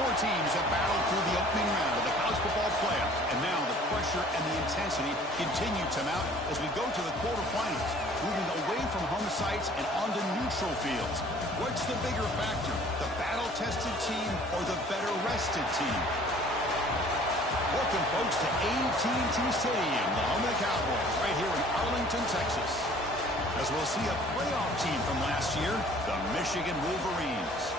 Four teams have battled through the opening round of the college football playoff, and now the pressure and the intensity continue to mount as we go to the quarterfinals, moving away from home sites and onto neutral fields. What's the bigger factor, the battle-tested team or the better-rested team? Welcome, folks, to AT&T Stadium, the home of the Cowboys, right here in Arlington, Texas. As we'll see a playoff team from last year, the Michigan Wolverines,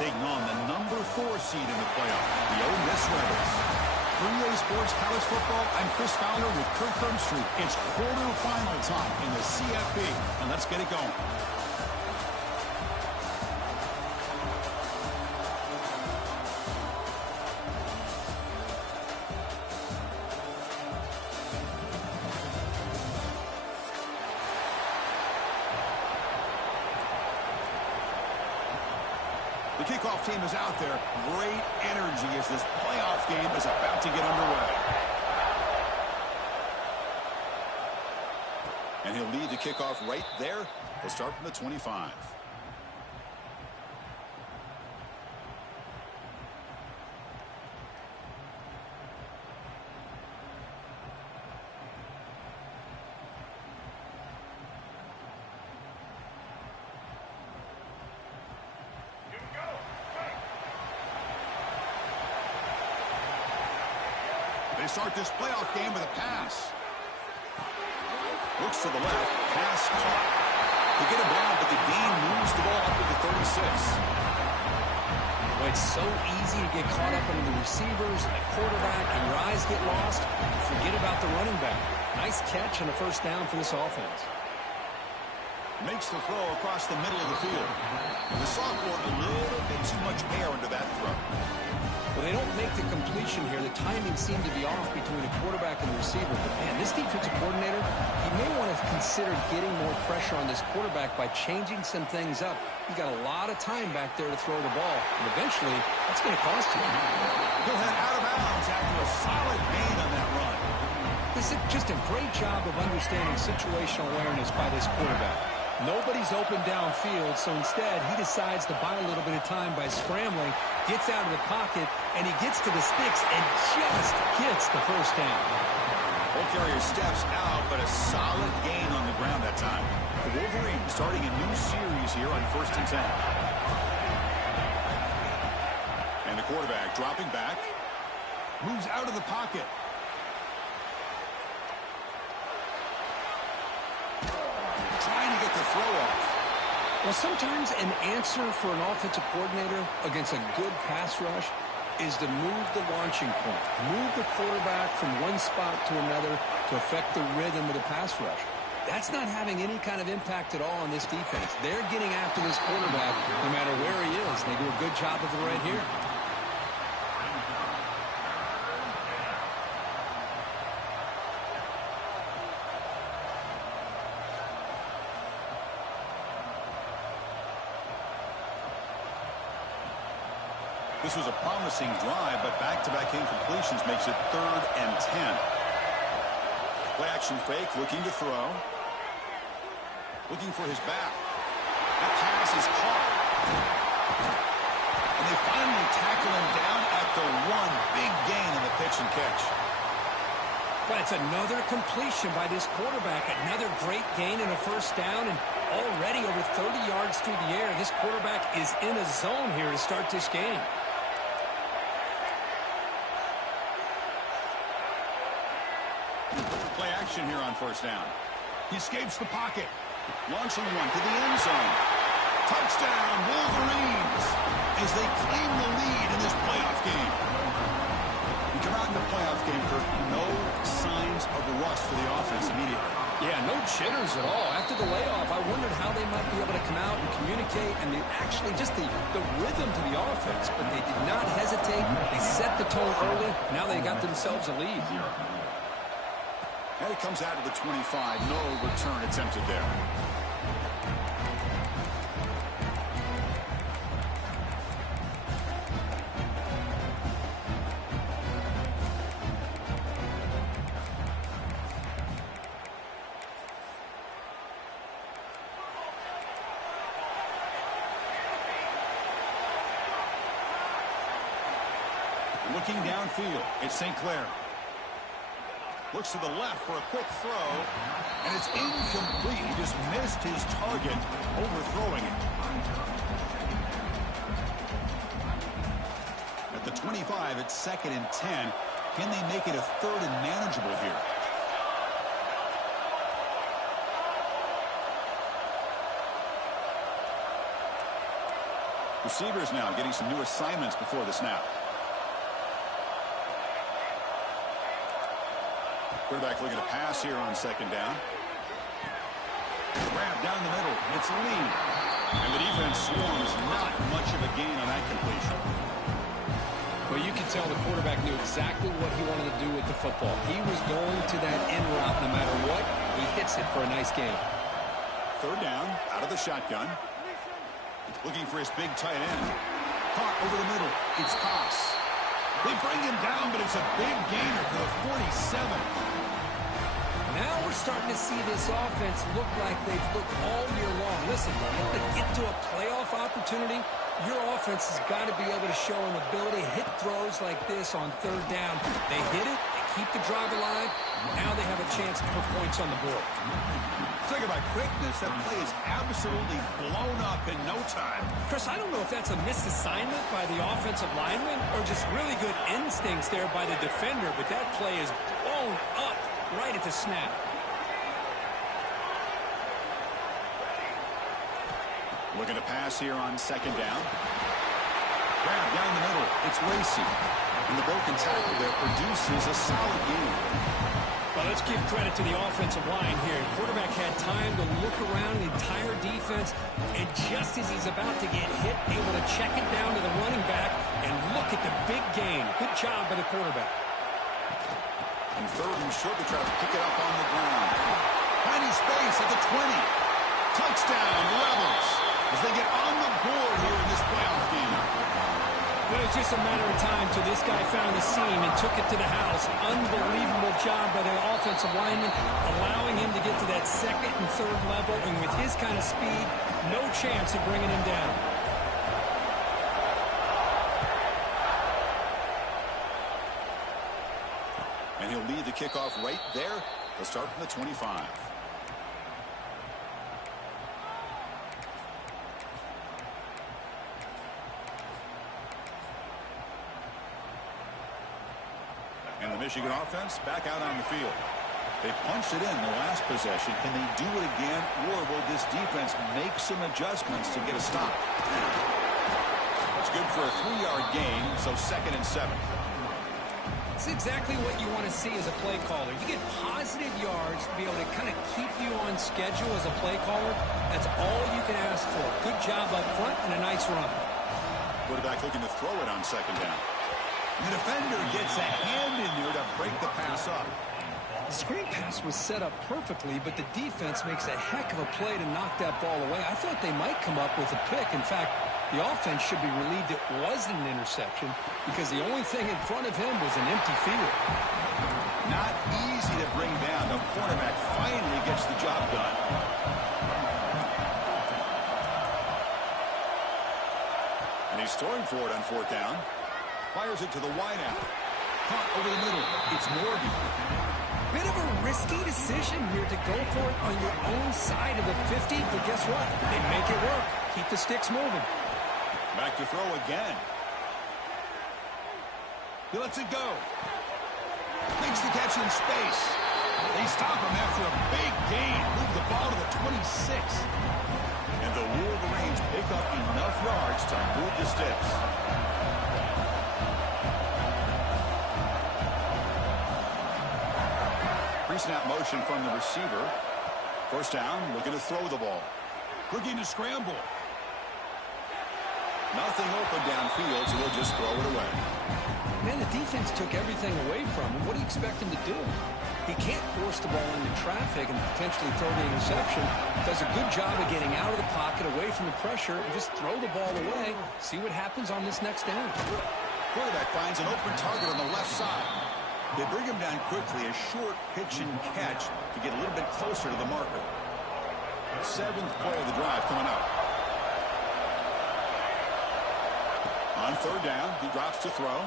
taking on the number 4 seed in the playoff, the Ole Miss Rebels. For EA Sports College Football, I'm Chris Fowler with Kirk Herbstreit. It's quarterfinal time in the CFP, and let's get it going. The kickoff team is out there. Great energy as this playoff game is about to get underway. And he'll lead the kickoff right there. He'll start from the 25. They start this playoff game with a pass. Looks to the left. Pass caught. They get him down, but the gain moves the ball up to the 36. Well, it's so easy to get caught up into the receivers and the quarterback, and your eyes get lost. Forget about the running back. Nice catch and a first down for this offense. Makes the throw across the middle of the field. The sophomore, a little bit too much air under that throw. Well, they don't make the completion here. The timing seemed to be off between the quarterback and the receiver. But, man, this defensive coordinator, he may want to consider getting more pressure on this quarterback by changing some things up. He got a lot of time back there to throw the ball. And eventually, that's going to cost you. He'll head out of bounds after a solid gain on that run. This is just a great job of understanding situational awareness by this quarterback. Nobody's open downfield, so instead he decides to buy a little bit of time by scrambling, gets out of the pocket, and he gets to the sticks and just gets the first down. Ball carrier steps out, but a solid gain on the ground that time. The Wolverines starting a new series here on 1st and 10. And the quarterback dropping back, moves out of the pocket. Trying to get the throw off. Well, sometimes an answer for an offensive coordinator against a good pass rush is to move the launching point, move the quarterback from one spot to another to affect the rhythm of the pass rush. That's not having any kind of impact at all on this defense. They're getting after this quarterback no matter where he is. They do a good job of it right here. This was a promising drive, but back-to-back incompletions makes it 3rd and 10. Play action fake, looking to throw. Looking for his back. That pass is caught. And they finally tackle him down at the 1. Big gain on the pitch and catch. But it's another completion by this quarterback. Another great gain and a first down, and already over 30 yards through the air. This quarterback is in a zone here to start this game. Play action here on 1st down. He escapes the pocket. Launching one to the end zone. Touchdown, Wolverines, as they claim the lead in this playoff game. We come out in the playoff game, Kirk. No signs of rust for the offense immediately. Yeah, no jitters at all. After the layoff, I wondered how they might be able to come out and communicate and actually just the rhythm to the offense. But they did not hesitate. They set the tone early. Now they got themselves a lead. And it comes out of the 25. No return attempted there. Looking downfield, it's St. Clair. Looks to the left for a quick throw, and it's incomplete. He just missed his target, overthrowing it. At the 25, it's 2nd and 10. Can they make it a 3rd and manageable here? Receivers now getting some new assignments before the snap. Quarterback looking to pass here on 2nd down. Grab down the middle. It's Lee. And the defense swarms. Not much of a gain on that completion. Well, you can tell the quarterback knew exactly what he wanted to do with the football. He was going to that end route no matter what. He hits it for a nice gain. 3rd down, out of the shotgun. Looking for his big tight end. Caught over the middle. It's Koss. They bring him down, but it's a big gainer for the 47. Now we're starting to see this offense look like they've looked all year long. Listen, in order to get to a playoff opportunity, your offense has got to be able to show an ability to hit throws like this on 3rd down. They hit it, they keep the drive alive. Now they have a chance to put points on the board. Talk about quickness. That play is absolutely blown up in no time. Chris, I don't know if that's a misassignment by the offensive lineman or just really good instincts there by the defender, but that play is blown up right at the snap. Looking to pass here on 2nd down. Grab down the middle. It's Lacey. And the broken tackle there produces a solid gain. Well, let's give credit to the offensive line here. Quarterback had time to look around the entire defense, and just as he's about to get hit, able to check it down to the running back, and look at the big gain. Good job by the quarterback. And 3rd and short, they try to pick it up on the ground. Finding space at the 20. Touchdown, Rebels, as they get on the board here in this playoff game. Well, it was just a matter of time till this guy found the seam and took it to the house. Unbelievable job by the offensive lineman, allowing him to get to that 2nd and 3rd level, and with his kind of speed, no chance of bringing him down. And he'll lead the kickoff right there. They'll start from the 25. And the Michigan offense back out on the field. They punched it in the last possession. Can they do it again, or will this defense make some adjustments to get a stop? It's good for a 3-yard gain, so 2nd and 7. It's exactly what you want to see as a play caller. You get positive yards to be able to kind of keep you on schedule as a play caller. That's all you can ask for. Good job up front and a nice run. Quarterback looking to throw it on 2nd down. The defender gets a hand in there to break the pass up. The screen pass was set up perfectly, but the defense makes a heck of a play to knock that ball away. I thought they might come up with a pick. In fact, the offense should be relieved it wasn't an interception because the only thing in front of him was an empty field. Not easy to bring down. The cornerback finally gets the job done. And he's throwing for it on 4th down. Fires it to the wideout. Caught over the middle. It's Morgan. Bit of a risky decision here to go for it on your own side of the 50, but guess what? They make it work. Keep the sticks moving. Back to throw again. He lets it go. Makes the catch in space. They stop him after a big gain. Move the ball to the 26. And the Wolverines pick up enough yards to move the sticks. Pre-snap motion from the receiver. 1st down, looking to throw the ball. Looking to scramble. Nothing open downfield, so they'll just throw it away. Man, the defense took everything away from him. What do you expect him to do? He can't force the ball into traffic and potentially throw the interception. Does a good job of getting out of the pocket, away from the pressure, and just throw the ball away. See what happens on this next down. Quarterback finds an open target on the left side. They bring him down quickly, a short pitch and catch to get a little bit closer to the marker. 7th play of the drive coming up. On 3rd down, he drops to throw.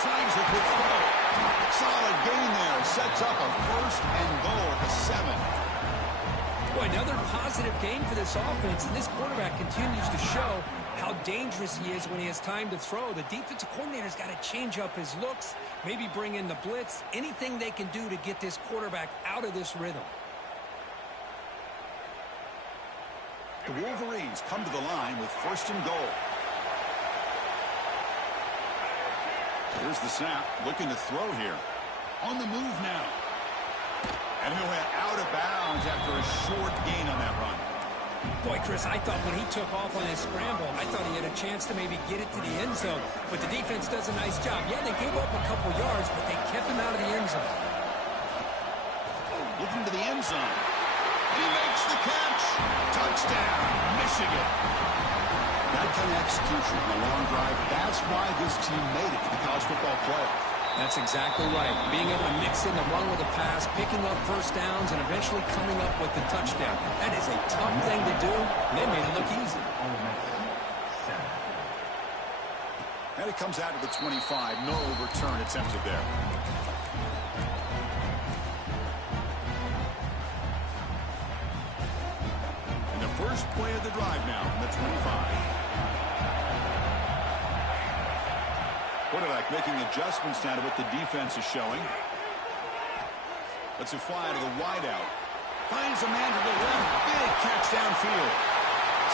Tries the quick throw. Solid gain there. Sets up a first and goal at the 7. Boy, another positive game for this offense, and this quarterback continues to show how dangerous he is when he has time to throw. The defensive coordinator's got to change up his looks, maybe bring in the blitz, anything they can do to get this quarterback out of this rhythm. The Wolverines come to the line with first and goal. Here's the snap, looking to throw here. On the move now. And he went out of bounds after a short gain on that run. Boy, Chris, I thought when he took off on his scramble, I thought he had a chance to maybe get it to the end zone. But the defense does a nice job. Yeah, they gave up a couple yards, but they kept him out of the end zone. Looking to the end zone. He makes the catch. Touchdown, Michigan. That kind of execution on a long drive, that's why this team made it to the college football playoff. That's exactly right. Being able to mix in the run with a pass, picking up first downs, and eventually coming up with the touchdown. That is a tough thing to do, and they made it look easy. And it comes out to the 25. No return attempted there. And the first play of the drive now from the 25. Quarterback making adjustments now to what the defense is showing. Lets it fly to the wideout. Finds a man to the left. Big catch downfield.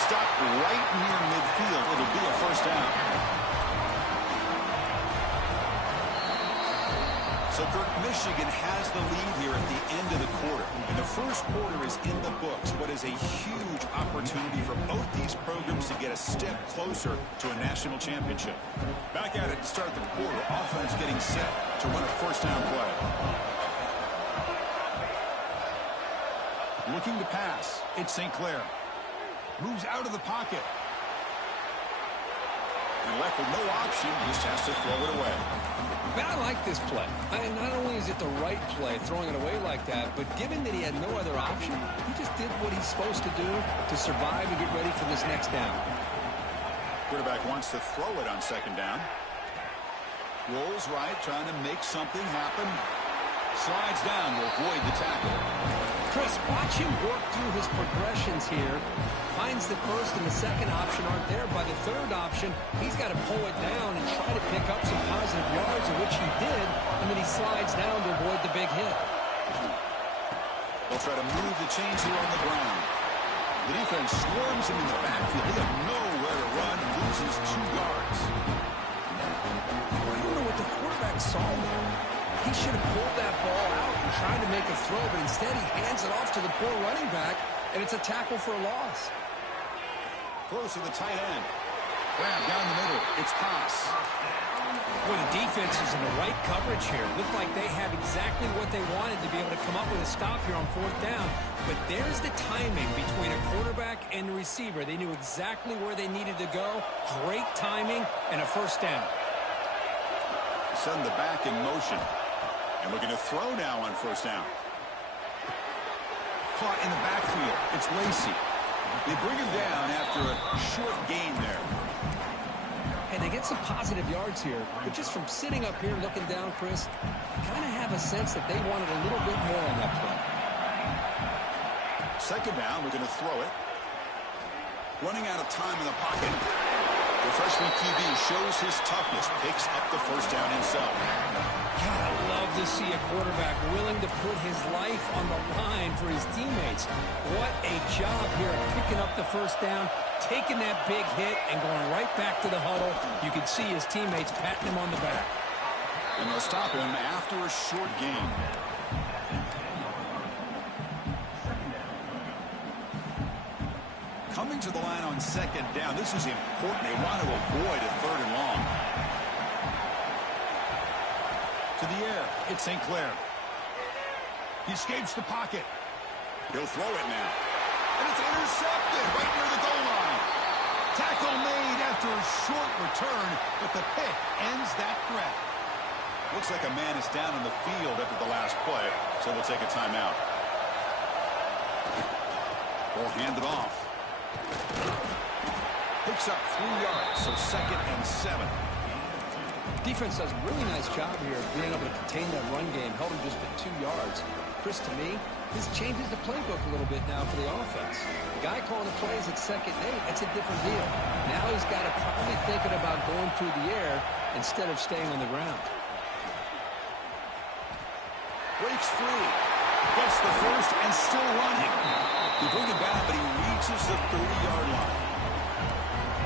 Stopped right near midfield. It'll be a first down. So, Kirk, Michigan has the lead here at the end of the quarter. And the first quarter is in the books. What is a huge opportunity for both these programs to get a step closer to a national championship. Back at it to start the quarter. Offense getting set to run a first down play. Looking to pass. It's St. Clair. Moves out of the pocket. And left with no option. Just has to throw it away. Man, I like this play. Not only is it the right play, throwing it away like that, but given that he had no other option, he just did what he's supposed to do to survive and get ready for this next down. Quarterback wants to throw it on second down. Rolls right, trying to make something happen. Slides down to avoid the tackle. Chris, watch him work through his progressions here. Finds the first and the second option aren't there. By the third option, he's got to pull it down and try to pick up some positive yards, which he did, and then he slides down to avoid the big hit. They'll try to move the chains here on the ground. The defense swarms him in the backfield. They have nowhere to run and loses 2 yards. I don't know what the quarterback saw there. He should have pulled that ball out and tried to make a throw, but instead he hands it off to the poor running back, and it's a tackle for a loss. Close to the tight end. Grab down the middle. It's pass. Well, the defense is in the right coverage here. Looked like they have exactly what they wanted to be able to come up with a stop here on fourth down. But there's the timing between a quarterback and the receiver. They knew exactly where they needed to go. Great timing and a first down. Send the back in motion. And looking to throw now on first down. Caught in the backfield. It's Lacey. They bring him down after a short gain there. And they get some positive yards here. But just from sitting up here looking down, Chris, I kind of have a sense that they wanted a little bit more on that play. Second down, looking to throw it. Running out of time in the pocket. The freshman QB shows his toughness, picks up the first down himself. God, I love to see a quarterback willing to put his life on the line for his teammates. What a job here of picking up the first down, taking that big hit, and going right back to the huddle. You can see his teammates patting him on the back. And they'll stop him after a short gain. Coming to the line on second down. This is important. They want to avoid a third and long. To the air. It's St. Clair. He escapes the pocket. He'll throw it now. And it's intercepted right near the goal line. Tackle made after a short return, but the pick ends that threat. Looks like a man is down on the field after the last play, so they'll take a timeout. Ball handed off. Picks up 3 yards, so 2nd and 7. Defense does a really nice job here of being able to contain that run game, held him just at 2 yards. Chris, to me, this changes the playbook a little bit now for the offense. The guy calling the plays at 2nd and 8, that's a different deal. Now he's got to probably thinking about going through the air instead of staying on the ground. Breaks free. Gets the first and still running. They bring him back, but he reaches the 30-yard line.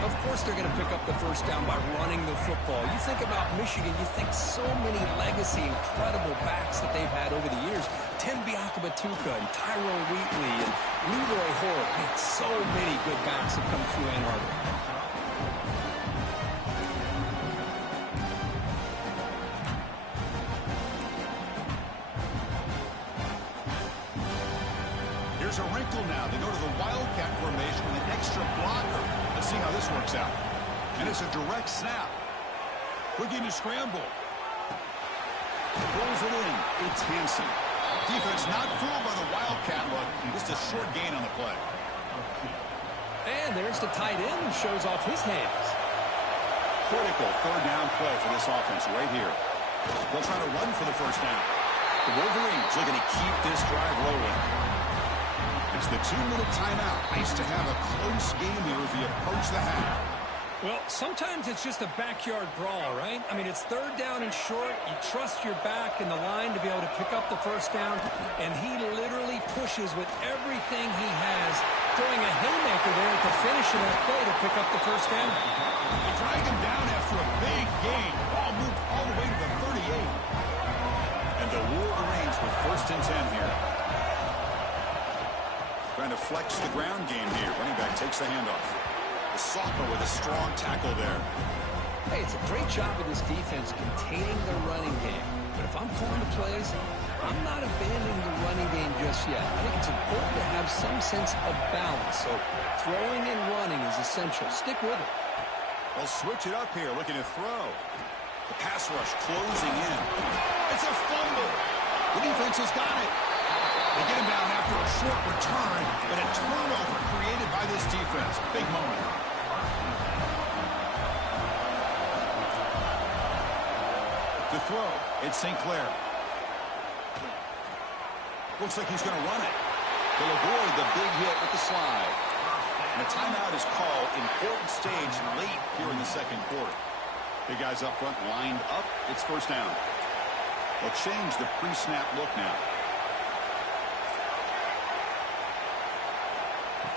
Of course they're going to pick up the first down by running the football. You think about Michigan, you think so many legacy, incredible backs that they've had over the years. Tim Biakabatuka and Tyrone Wheatley and Leroy Hoare. Man, so many good backs have come through Ann Arbor. Here's a wrinkle now. They go to the Wildcat formation with an extra blocker. Let's see how this works out. And it's a direct snap. Looking to scramble. Pulls it in. It's Hansen. Defense not fooled by the Wildcat look. Just a short gain on the play. And there's the tight end who shows off his hands. Critical third down play for this offense right here. They'll try to run for the first down. The Wolverines looking to keep this drive rolling. It's the 2-minute timeout. Nice to have a close game here as we approach the half. Well, sometimes it's just a backyard brawl, right? I mean, it's third down and short. You trust your back in the line to be able to pick up the first down, and he literally pushes with everything he has, throwing a haymaker there at the finish of that play to pick up the first down. They drag him down after a big gain. Ball moved all the way to the 38. And the Wolverines with 1st and 10 here. Trying to flex the ground game here. Running back takes the handoff. The sophomore with a strong tackle there. Hey, it's a great job of this defense containing the running game. But if I'm calling the plays, I'm not abandoning the running game just yet. I think it's important to have some sense of balance. So throwing and running is essential. Stick with it. They'll switch it up here, looking to throw. The pass rush closing in. It's a fumble. The defense has got it. They get him down after a short return, but a turnover created by this defense. Big moment. To throw, it's St. Clair. Looks like he's going to run it. They'll avoid the big hit with the slide. And a timeout is called. Important stage late here in the 2nd quarter. Big guys up front lined up. It's first down. They'll change the pre-snap look now.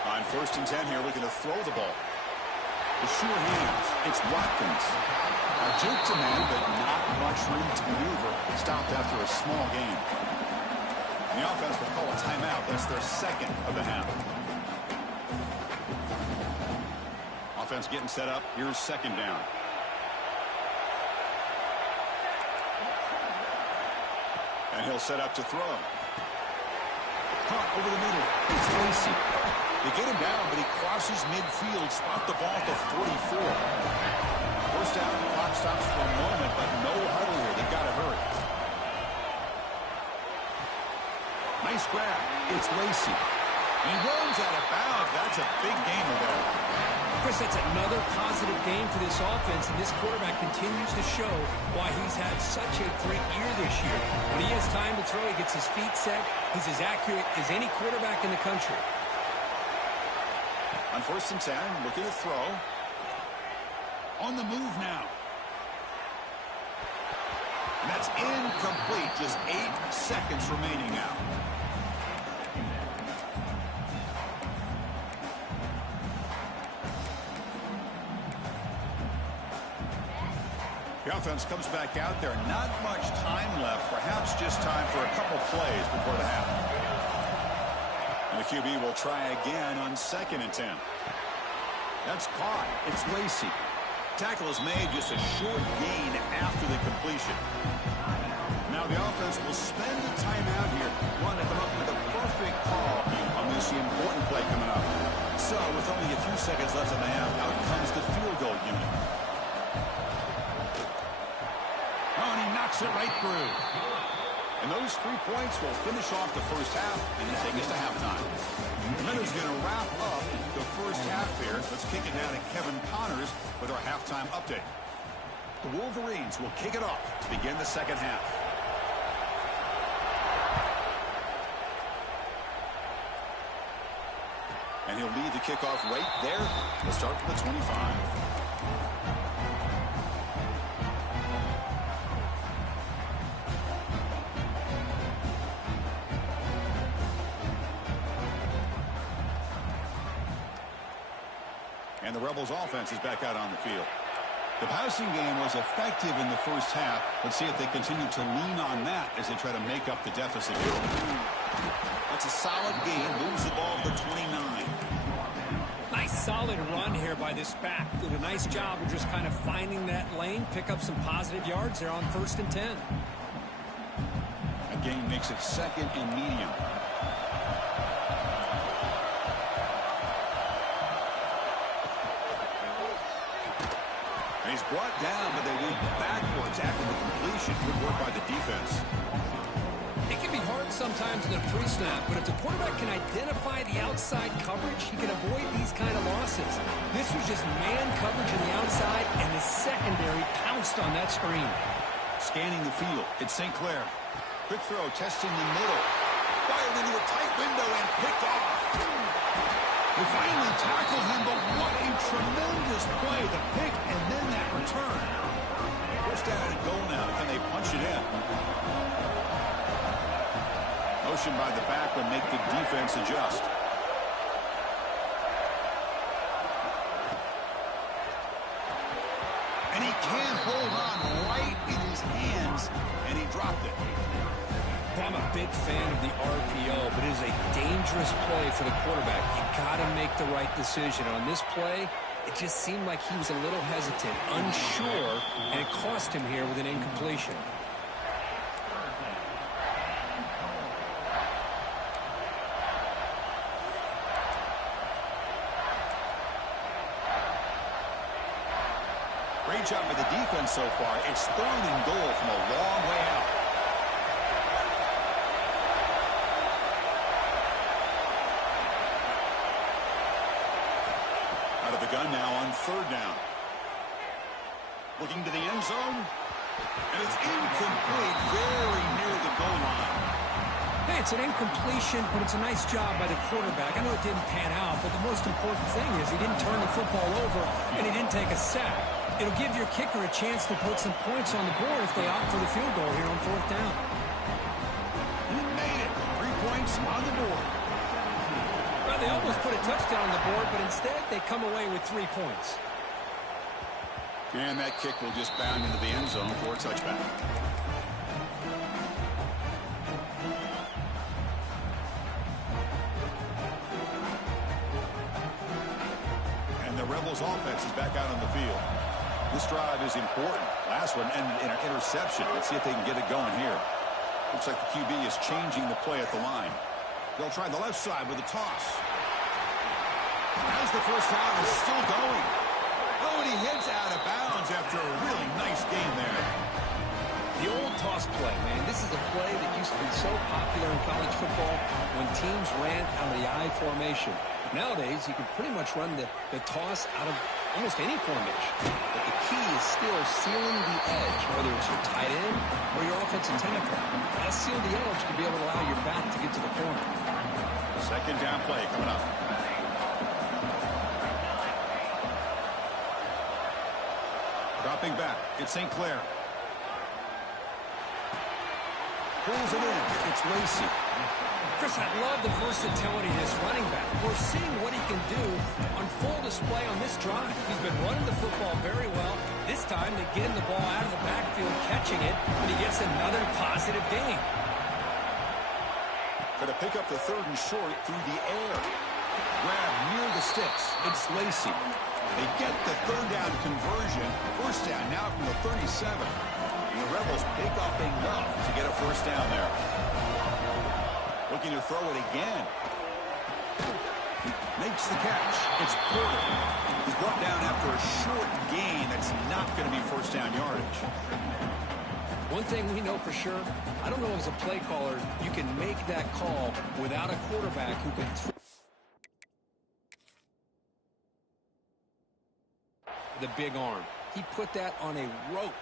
On 1st and 10 here, looking to throw the ball. The sure hands. It's Watkins. A juke to man, but not much room to maneuver. Stopped after a small gain. And the offense will call a timeout. That's their 2nd of the half. Offense getting set up. Here's 2nd down. And he'll set up to throw. Hunt over the middle. It's Lacey. They get him down, but he crosses midfield. Spot the ball at the 44. First down, the clock stops for a moment, but no huddle here. They've got to hurry. Nice grab. It's Lacey. He runs out of bounds. That's a big gainer there. Chris, that's another positive game for this offense, and this quarterback continues to show why he's had such a great year this year. When he has time to throw, he gets his feet set. He's as accurate as any quarterback in the country. On 1st and 10, looking to throw. On the move now. And that's incomplete. Just 8 seconds remaining now. The offense comes back out there. Not much time left. Perhaps just time for a couple plays before the half. And the QB will try again on 2nd and 10. That's caught. It's Lacey. Tackle is made, just a short gain after the completion. Now the offense will spend the timeout here, want to come up with a perfect call on this important play coming up. So with only a few seconds left in the half, out comes the field goal unit. Oh, and he knocks it right through. And those 3 points will finish off the first half and then take us to halftime. And then who's going to wrap up the first half here. Let's kick it down to Kevin Connors with our halftime update. The Wolverines will kick it off to begin the second half. And he'll lead the kickoff right there. He'll start from the 25. And the Rebels offense is back out on the field. The passing game was effective in the first half. Let's see if they continue to lean on that as they try to make up the deficit here. That's a solid game. Moves the ball to the 29. Nice solid run here by this back. Did a nice job of just kind of finding that lane, pick up some positive yards there on 1st and 10. That gain makes it 2nd and medium. He's brought down, but they went backwards after the completion. Good work by the defense. It can be hard sometimes in a pre-snap, but if the quarterback can identify the outside coverage, he can avoid these kind of losses. This was just man coverage on the outside, and the secondary pounced on that screen. Scanning the field, it's St. Clair. Quick throw, testing the middle. Fired into a tight window and picked off. They finally tackled him, but what a tremendous play. The pick and then that return. First down and goal now. Can they punch it in? Motion by the back would make the defense adjust. And he can't hold on right in his hands, and he dropped it. I'm a big fan of the RPO, but it is a dangerous play for the quarterback. You got to make the right decision. On this play, it just seemed like he was a little hesitant, unsure, and it cost him here with an incompletion. Great job by the defense so far. It's 3rd and goal from a long way out. Out of the gun now on 3rd down. Looking to the end zone. And it's incomplete, very near the goal line. Hey, it's an incompletion, but it's a nice job by the quarterback. I know it didn't pan out, but the most important thing is he didn't turn the football over, and he didn't take a sack. It'll give your kicker a chance to put some points on the board if they opt for the field goal here on 4th down. He made it. 3 points on the board. Well, they almost put a touchdown on the board, but instead they come away with 3 points. And that kick will just bound into the end zone for a touchback. And the Rebels offense is back out on the field. This drive is important. Last one ended in an interception. Let's see if they can get it going here. Looks like the QB is changing the play at the line. They'll try the left side with a toss. As the first down is still going. Oh, and he hits out of bounds after a really nice game there. The old toss play, man. This is a play that used to be so popular in college football when teams ran out of the I formation. Nowadays, you can pretty much run the toss out of almost any formation. But the key is still sealing the edge, whether it's your tight end or your offensive tackle. Gotta seal the edge to be able to allow your back to get to the corner. 2nd down play coming up. Dropping back, it's St. Clair. Pulls it in, it's Lacey. Chris, I love the versatility of this running back. We're seeing what he can do on full display on this drive. He's been running the football very well. This time they get him the ball out of the backfield, catching it, and he gets another positive gain. Going to pick up the 3rd and short through the air. Grab near the sticks. It's Lacey. They get the 3rd down conversion. 1st down now from the 37. And the Rebels pick up enough to get a 1st down there. Looking to throw it again. Makes the catch. It's Porter. He's brought down after a short gain. That's not going to be 1st down yardage. One thing we know for sure, I don't know as a play caller, you can make that call without a quarterback who can throw the big arm. He put that on a rope.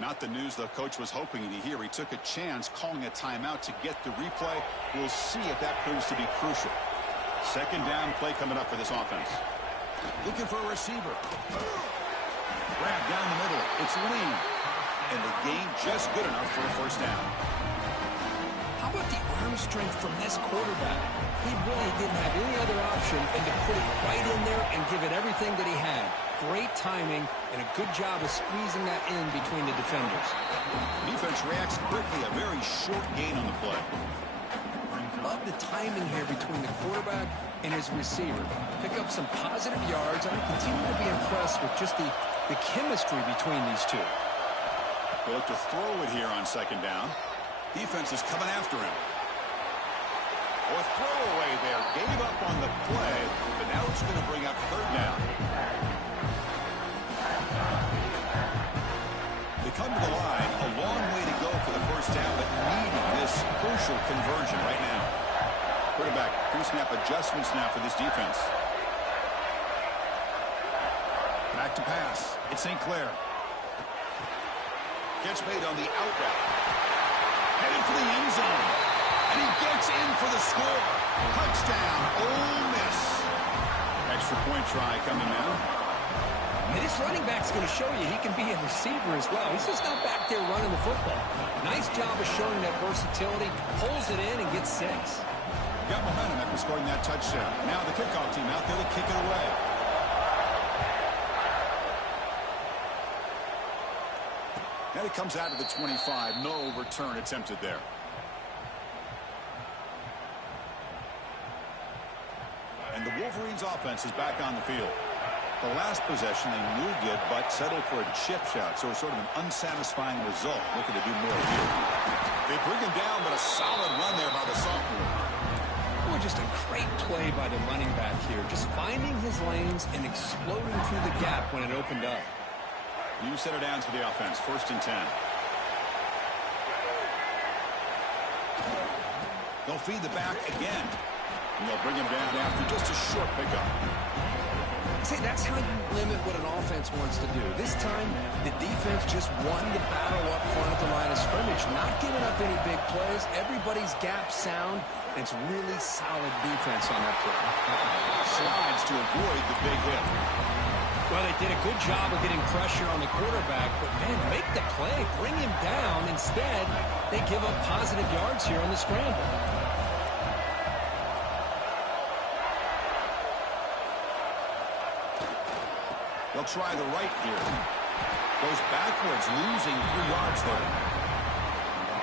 Not the news the coach was hoping to hear. He took a chance calling a timeout to get the replay. We'll see if that proves to be crucial. Second down play coming up for this offense. Looking for a receiver. Grab down the middle. It's Lee. And the gain just good enough for a first down. How about the arm strength from this quarterback? He really didn't have any other option than to put it right in there and give it everything that he had. Great timing and a good job of squeezing that in between the defenders. Defense reacts quickly. A very short gain on the play. Love the timing here between the quarterback and his receiver. Pick up some positive yards. I continue to be impressed with just the chemistry between these two. They look to throw it here on second down. Defense is coming after him. Or throwaway there. Gave up on the play, but now it's going to bring up third down. They come to the line. A long way to go for the first down, but needing this crucial conversion right now. Quarterback, pre-snap adjustments now for this defense. Back to pass. It's St. Clair. Catch made on the out route. Headed for the end zone. And he gets in for the score. Touchdown, Ole Miss. Extra point try coming now. And this running back's going to show you he can be a receiver as well. He's just not back there running the football. Nice job of showing that versatility. Pulls it in and gets 6. Got momentum after scoring that touchdown. Now the kickoff team out there to kick it away. Now he comes out of the 25. No return attempted there. And the Wolverines offense is back on the field. The last possession, they moved it, but settled for a chip shot. So it's sort of an unsatisfying result. Looking to do more here. They bring him down, but a solid run there by the sophomore. Boy, just a great play by the running back here. Just finding his lanes and exploding through the gap when it opened up. New set of downs for the offense. 1st and 10. They'll feed the back again. And they'll bring him down after just a short pickup. See, that's how you limit what an offense wants to do. This time, the defense just won the battle up front at the line of scrimmage. Not giving up any big plays. Everybody's gap sound. And it's really solid defense on that play. Slides to avoid the big hit. Well, they did a good job of getting pressure on the quarterback, but, man, make the play, bring him down. Instead, they give up positive yards here on the scramble. They'll try the right here. Goes backwards, losing 3 yards there.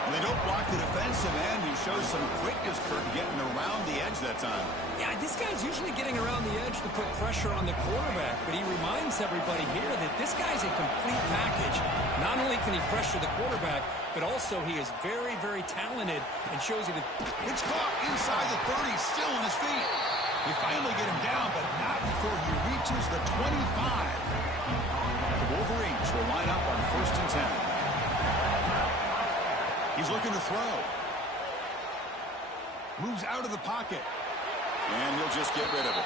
And they don't block the defensive end. He shows some quickness, Kurt, getting around the edge that time. Yeah, this guy's usually getting around the edge to put pressure on the quarterback, but he reminds everybody here that this guy's a complete package. Not only can he pressure the quarterback, but also he is very, very talented and shows you that. It's caught inside the 30, still on his feet. They finally get him down, but not before he reaches the 25. The Wolverines will line up on 1st and 10. He's looking to throw. Moves out of the pocket. And he'll just get rid of it.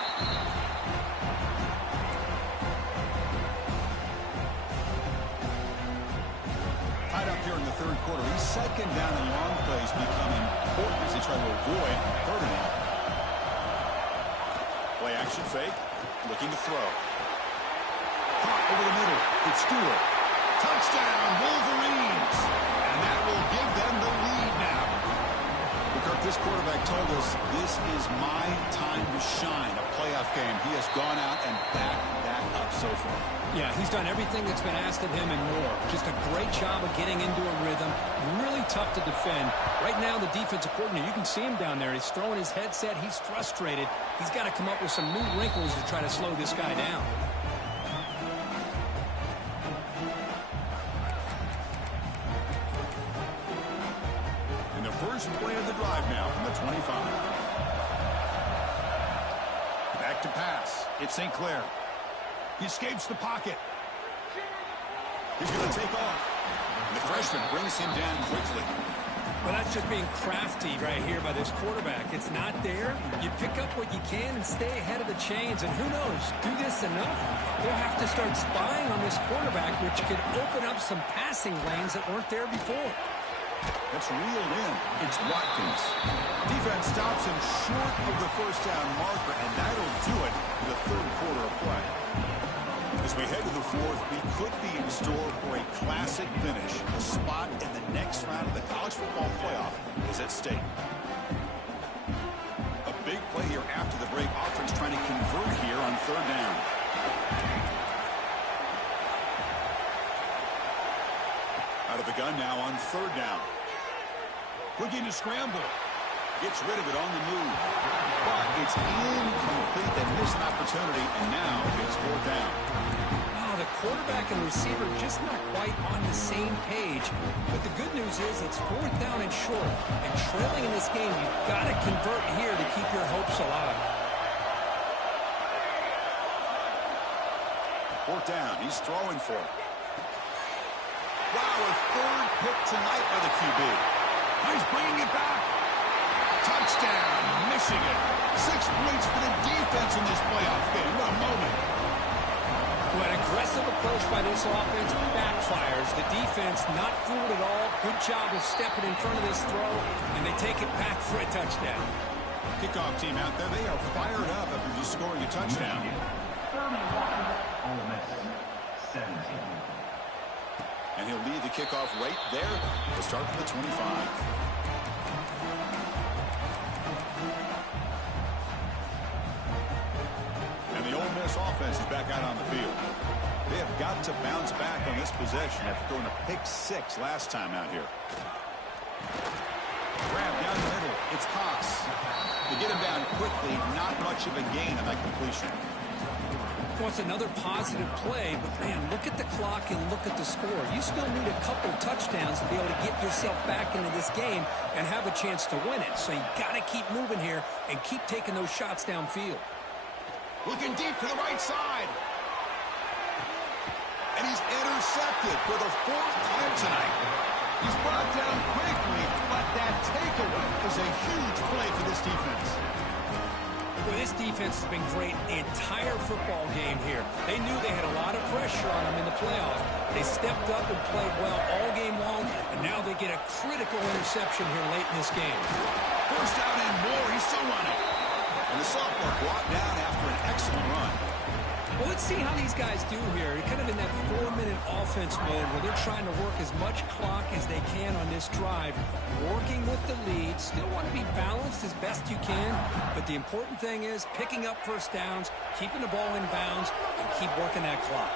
Tied up here in the 3rd quarter. These second down and long plays become important as they try to avoid 3rd and long. Play action fake. Looking to throw. Caught over the middle. It's Stewart. Touchdown, Wolverines. And that will give them the lead now. Kirk, this quarterback told us this is my time to shine. A playoff game. He has gone out and backed that up so far. Yeah, he's done everything that's been asked of him and more. Just a great job of getting into a rhythm. Really tough to defend. Right now, the defensive coordinator, you can see him down there. He's throwing his headset. He's frustrated. He's got to come up with some new wrinkles to try to slow this guy down. And the first play of the drive now from the 25. Back to pass. It's St. Clair. He escapes the pocket. He's going to take off. And the freshman brings him down quickly. Well, that's just being crafty right here by this quarterback. It's not there. You pick up what you can and stay ahead of the chains. And who knows, do this enough, they'll have to start spying on this quarterback, which could open up some passing lanes that weren't there before. That's reeled in. It's Watkins. Defense stops him short of the first down marker, and that'll do it in the third quarter of play. As we head to the fourth, we could be in store for a classic finish. A spot in the next round of the college football playoff is at stake. A big play here after the break. Offense trying to convert here on third down. Out of the gun now on third down. Looking to scramble. Gets rid of it on the move. But it's incomplete. They missed an opportunity, and now it's fourth down. Wow, the quarterback and receiver just not quite on the same page. But the good news is it's fourth down and short. And trailing in this game, you've got to convert here to keep your hopes alive. Fourth down. He's throwing for it. Wow, a third pick tonight by the QB. He's bringing it back. Touchdown, Michigan. 6 points for the defense in this playoff game. What a moment. Well, an aggressive approach by this offense backfires. The defense not fooled at all. Good job of stepping in front of this throw, and they take it back for a touchdown. Kickoff team out there, they are fired up after just scoring a touchdown. 17. And he'll lead the kickoff right there to start from the 25. And the Ole Miss offense is back out on the field. They have got to bounce back on this possession after throwing a pick 6 last time out here. Grab down the middle. It's Haas. They get him down quickly. Not much of a gain on that completion. Well, it's another positive play, but, man, look at the clock and look at the score. You still need a couple touchdowns to be able to get yourself back into this game and have a chance to win it. So you got to keep moving here and keep taking those shots downfield. Looking deep to the right side. And he's intercepted for the 4th time tonight. He's brought down quickly, but that takeaway is a huge play for this defense. Well, this defense has been great the entire football game here. They knew they had a lot of pressure on them in the playoff. They stepped up and played well all game long, and now they get a critical interception here late in this game. First down and more. He's still running. And the sophomore brought down after an excellent run. Well, let's see how these guys do here. They're kind of in that 4-minute offense mode where they're trying to work as much clock as they can on this drive, working with the lead. Still want to be balanced as best you can, but the important thing is picking up first downs, keeping the ball in bounds, and keep working that clock.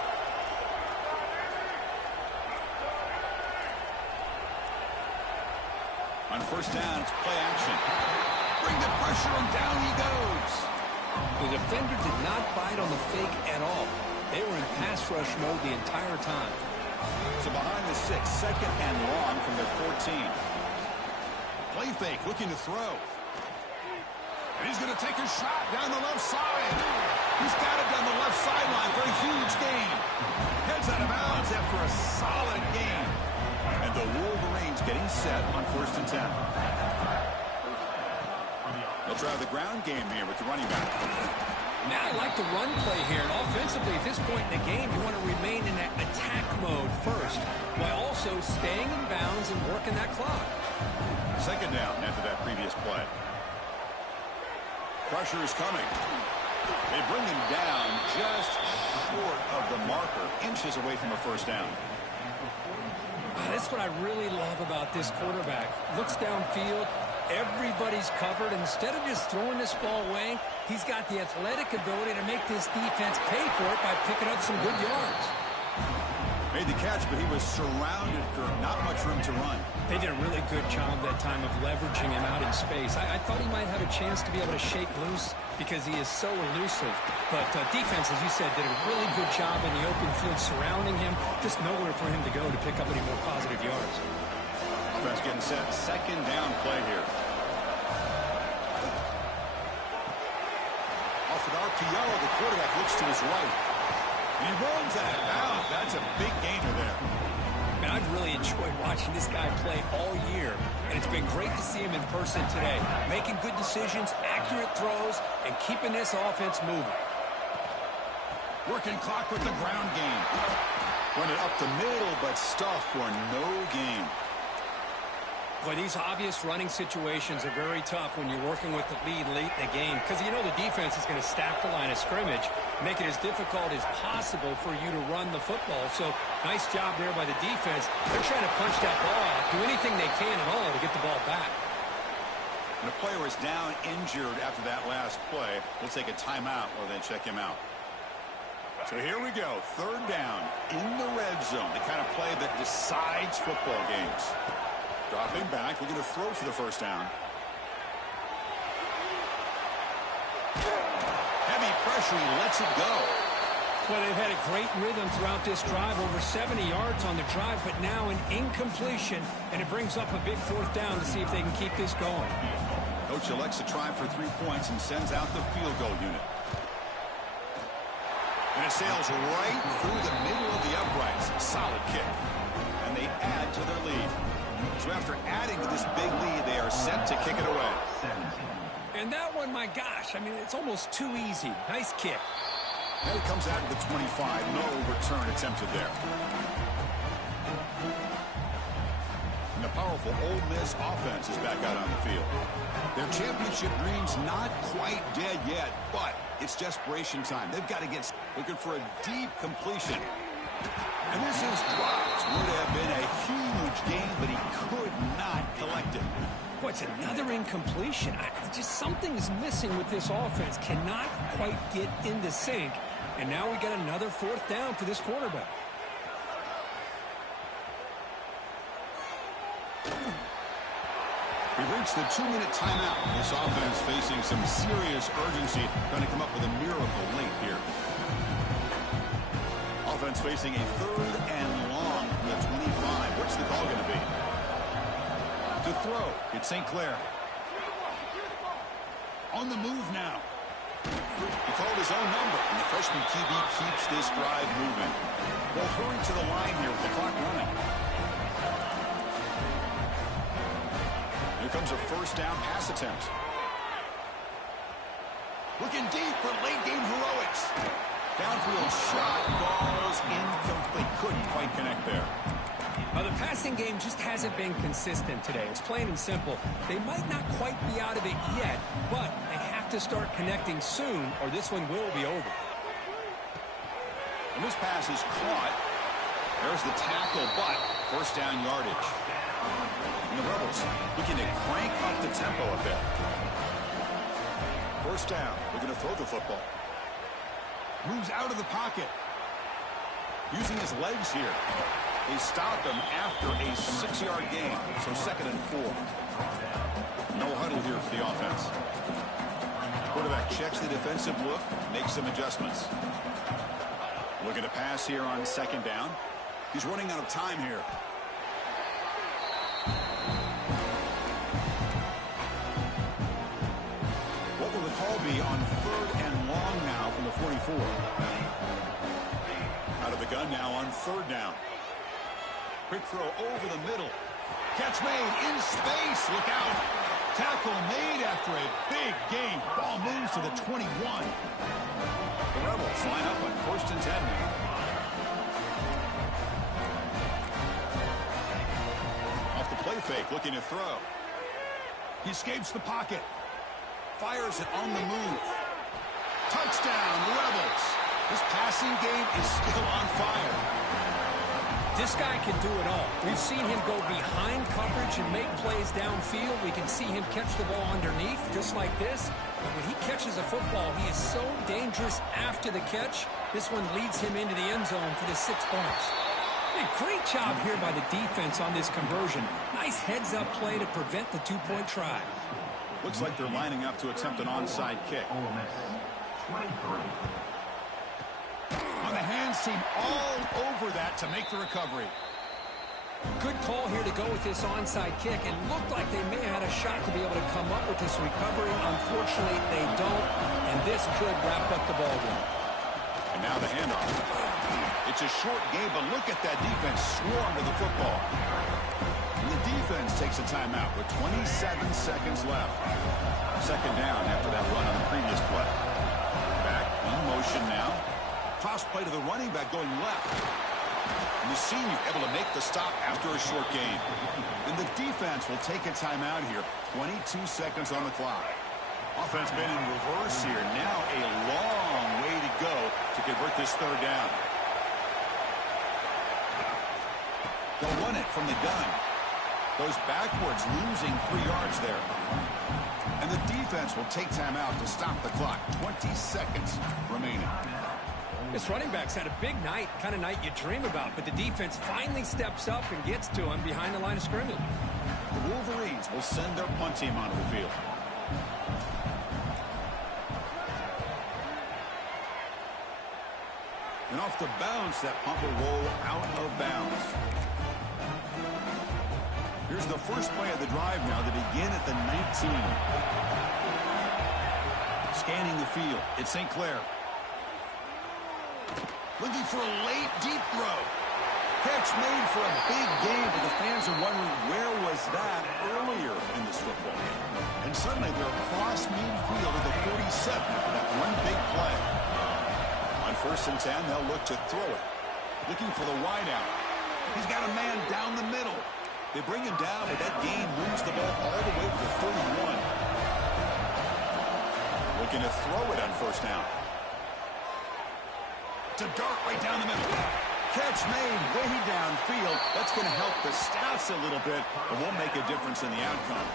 On first down, it's play action. Bring the pressure, and down he goes. The defender did not bite on the fake at all. They were in pass rush mode the entire time. So behind the 6, second and long from their 14. Play fake, looking to throw. And he's going to take a shot down the left side. He's got it down the left sideline for a huge gain. Heads out of bounds after a solid gain. And the Wolverines getting set on first and 10. They'll try the ground game here with the running back. Now I like the run play here. And offensively, at this point in the game, you want to remain in that attack mode first, while also staying in bounds and working that clock. Second down after that previous play. Pressure is coming. They bring him down just short of the marker, inches away from a first down. That's what I really love about this quarterback. Looks downfield. Everybody's covered. Instead of just throwing this ball away, he's got the athletic ability to make this defense pay for it by picking up some good yards. Made the catch, but he was surrounded for not much room to run. They did a really good job that time of leveraging him out in space. I thought he might have a chance to be able to shake loose because he is so elusive. But defense, as you said, did a really good job in the open field surrounding him. Just nowhere for him to go to pick up any more positive yards. Offense getting set. Second down play here. Off an RPO, the quarterback looks to his right. And he runs out. That's a big gainer there. Man, I've really enjoyed enjoyed watching this guy play all year, and it's been great to see him in person today, making good decisions, accurate throws, and keeping this offense moving. Working clock with the ground game. Run it up the middle, but stuff for no gain. Boy, these obvious running situations are very tough when you're working with the lead late in the game because you know the defense is going to stack the line of scrimmage, make it as difficult as possible for you to run the football. So nice job there by the defense. They're trying to punch that ball out, do anything they can at all to get the ball back. And the player is down injured after that last play. We'll take a timeout or then check him out. So here we go, third down in the red zone, the kind of play that decides football games. Dropping back, looking to throw for the first down. Heavy pressure, he lets it go. Well, they've had a great rhythm throughout this drive, over 70 yards on the drive, but now an incompletion, and it brings up a big fourth down to see if they can keep this going. Coach elects to try for 3 points and sends out the field goal unit. And it sails right through the middle of the uprights. Solid kick. And they add to their lead. So after adding to this big lead, they are set to kick it away. And that one, my gosh, I mean, it's almost too easy. Nice kick. And it comes out of the 25. No return attempted there. And the powerful Ole Miss offense is back out on the field. Their championship dreams not quite dead yet, but it's desperation time. They've got to get looking for a deep completion. And this is dropped. Would have been a huge gain, but he could not collect it. What's another incompletion? Just something's missing with this offense. Cannot quite get into sync. And now we got another fourth down for this quarterback. We've reached the 2-minute timeout. This offense facing some serious urgency. Trying to come up with a miracle late here. Offense facing a third and long from the 25. What's the call going to be? To throw. It's St. Clair. On the move now. He called his own number, and the freshman QB keeps this drive moving. They'll hurry to the line here with the clock running. Here comes a first down pass attempt. Looking deep for late game heroics. Downfield shot falls incomplete. Couldn't quite connect there. The passing game just hasn't been consistent today. It's plain and simple. They might not quite be out of it yet, but they have to start connecting soon or this one will be over. And this pass is caught. There's the tackle, but first down yardage. And the Rebels looking to crank up the tempo a bit. First down. They're going to throw the football. Moves out of the pocket. Using his legs here. They stop him after a 6-yard gain. So 2nd and 4. No huddle here for the offense. Quarterback checks the defensive look, makes some adjustments. Looking to pass here on 2nd down. He's running out of time here. What will the call be on 3rd and long now from the 44? Out of the gun now on 3rd down. Quick throw over the middle. Catch made in space. Look out. Tackle made after a big gain. Ball moves to the 21. The Rebels line up on 1st and 10 now. Off the play fake, looking to throw. He escapes the pocket. Fires it on the move. Touchdown, Rebels. This passing game is still on fire. This guy can do it all. We've seen him go behind coverage and make plays downfield. We can see him catch the ball underneath, just like this. But when he catches a football, he is so dangerous after the catch. This one leads him into the end zone for the 6 points. Hey, great job here by the defense on this conversion. Nice heads-up play to prevent the 2-point try. Looks like they're lining up to attempt an onside kick. On the hands team all over that to make the recovery. Good call here to go with this onside kick. It looked like they may have had a shot to be able to come up with this recovery. Unfortunately, they don't, and this could wrap up the ball game. And now the handoff. It's a short game, but look at that defense swarm to the football. And the defense takes a timeout with 27 seconds left. Second down after that run on the previous play. Back in motion now. Toss play to the running back going left. And the senior able to make the stop after a short gain. And the defense will take a timeout here. 22 seconds on the clock. Offense been in reverse here. Now a long way to go to convert this third down. They'll run it from the gun. Goes backwards, losing 3 yards there. And the defense will take time out to stop the clock. 20 seconds remaining. This running back's had a big night, kind of night you dream about, but the defense finally steps up and gets to him behind the line of scrimmage. The Wolverines will send their punt team onto the field. And off the bounce, that punt will roll out of bounds. Here's the first play of the drive now. They begin at the 19. Scanning the field. It's St. Clair. Looking for a late, deep throw. Catch made for a big game, but the fans are wondering where was that earlier in this football game. And suddenly they're across midfield at the 47 for that one big play. On 1st and 10, they'll look to throw it. Looking for the wideout. He's got a man down the middle. They bring him down, but that gain moves the ball all the way to the 31. Looking to throw it on 1st down. To dart right down the middle. Catch made way downfield. That's going to help the stats a little bit, but won't make a difference in the outcome.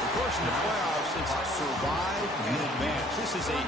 Of course, in the playoffs, it's survive and advance. This is a